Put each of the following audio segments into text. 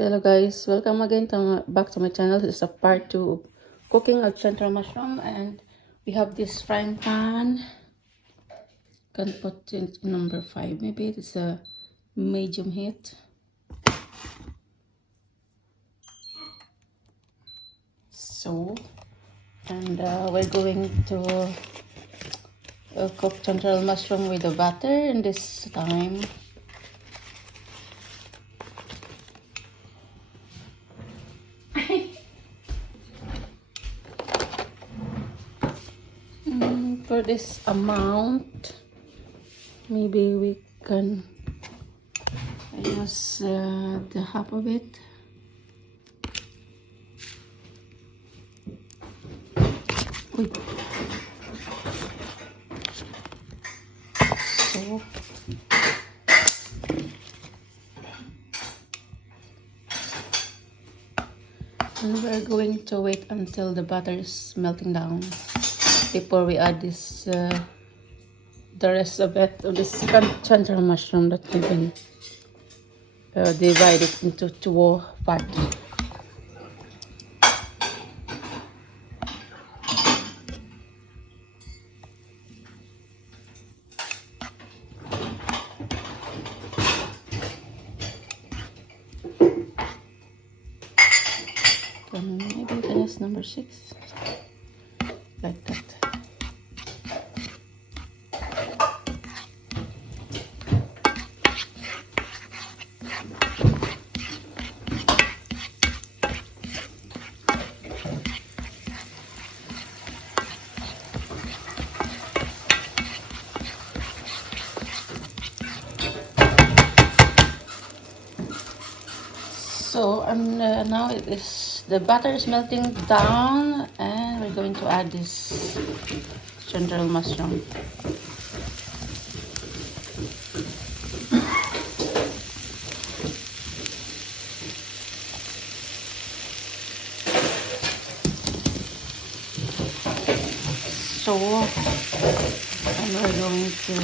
Hello guys, welcome again back to my channel. This is a part 2 of cooking of chanterelle mushroom, and we have this frying pan. Can put in number 5, maybe it's a medium heat. So, and we're going to cook chanterelle mushroom with the butter in this time. For this amount, maybe we can use the half of it. Wait. So and we're going to wait until the butter is melting down before we add this the rest of it, of this chanterelle mushroom that we've been divided into 2 parts. Maybe that's number 6, like that. So now the butter is melting down, and we're going to add this chanterelle mushroom. So, and we're going to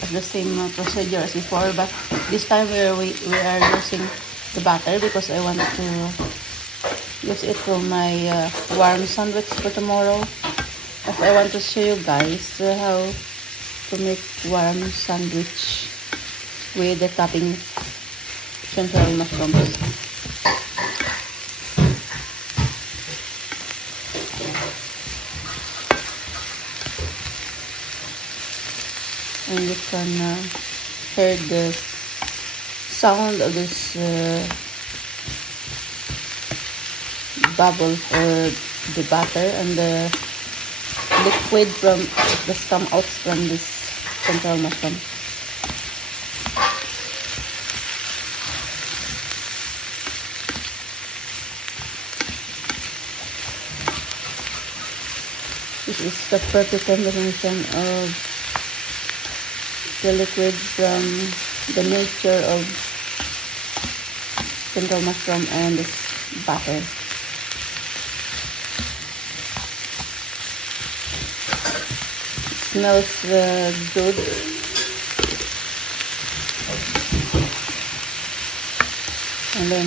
have the same procedure as before, but this time we are using the butter because I want to use it for my warm sandwich for tomorrow. As I want to show you guys how to make warm sandwich with the topping chanterelle mushrooms. And you can hear the sound of this bubble or the butter and the liquid from the come out from this chanterelle mushroom. This is the perfect combination of the liquid from the mixture of chanterelle mushroom and this butter. It smells good. And then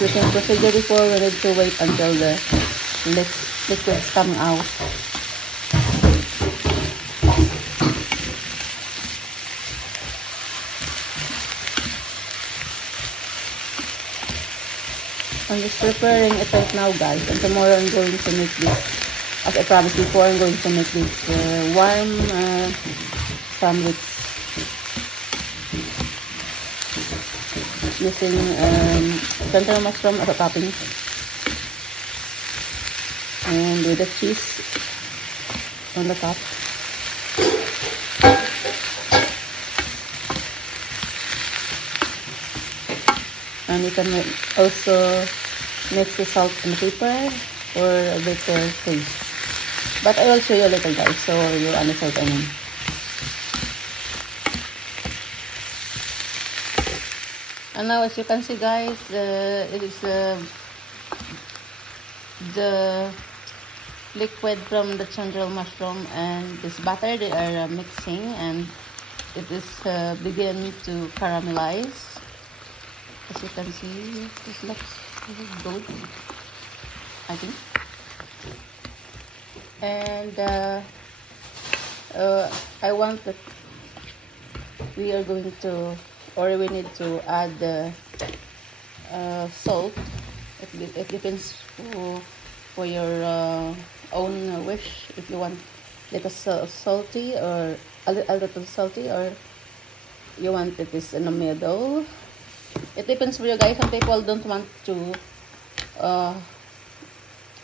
the same procedure before, we need to wait until the liquid come out. I'm just preparing it right now, guys, and tomorrow I'm going to make this, as I promised before, I'm going to make this warm sandwich using chanterelle mushroom as a topping and with the cheese on the top. And you can also mix the salt and pepper for a better taste. But I will show you later, guys, so you understand what I mean. And now, as you can see, guys, it is the liquid from the chanterelle mushroom and this butter. They are mixing, and it is begin to caramelize. As you can see, this looks good, I think. And I want that we are going to, or we need to add salt. It depends for your own wish, if you want little salty or a little salty, or you want it is in the middle. It depends for you guys. Some people don't want to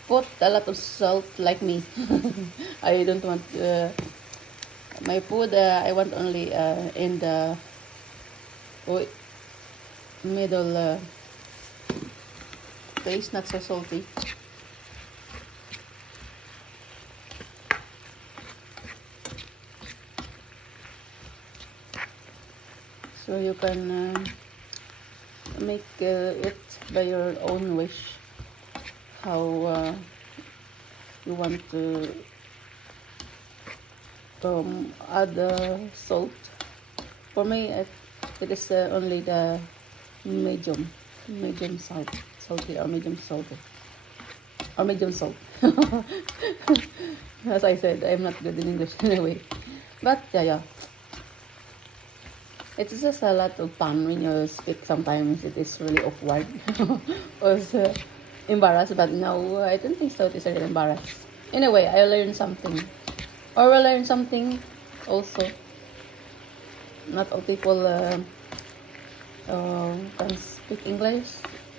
put a lot of salt like me. I don't want my food. I want only in the middle taste, not so salty. So you can make it by your own wish, how you want to add salt. For me, it is only the medium salty, or medium salty, or medium salt. As I said, I'm not good in English anyway. But yeah. It is just a lot of fun when you speak. Sometimes it is really awkward. I was embarrassed, but no, I don't think so. It is really embarrassed. Anyway, I learned something. Or we learn something also. Not all people can speak English.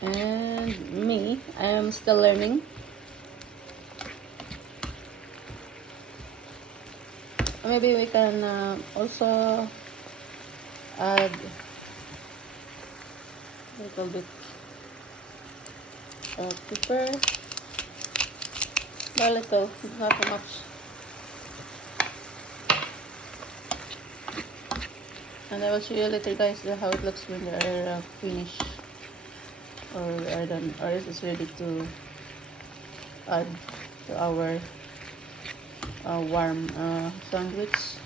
And me, I am still learning. Maybe we can also add a little bit pepper, but little, not too much. And I will show you later, guys, how it looks when they are finished, or are done, or is it ready to add to our warm sandwich.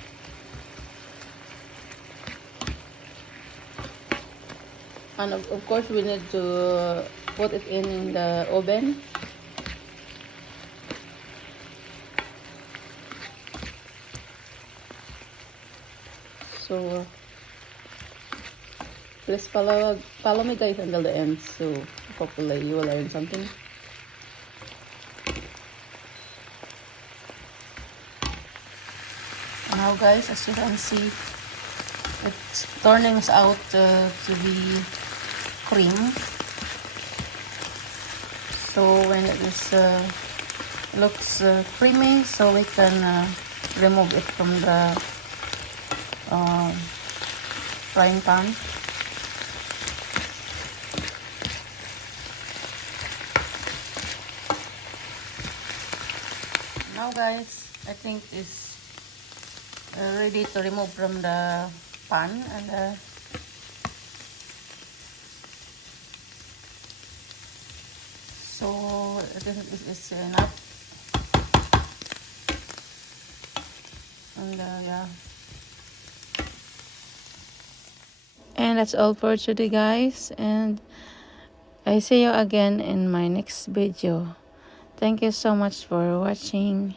And of course we need to put it in the oven. So please follow me, guys, until the end, so hopefully you will learn something. Now, guys, as you can see, it's turning out to be cream. So when it is looks creamy, so we can remove it from the frying pan. Now, guys, I think it's ready to remove from the pan, and so I think this is enough. And yeah. And that's all for today, guys, and I see you again in my next video. Thank you so much for watching.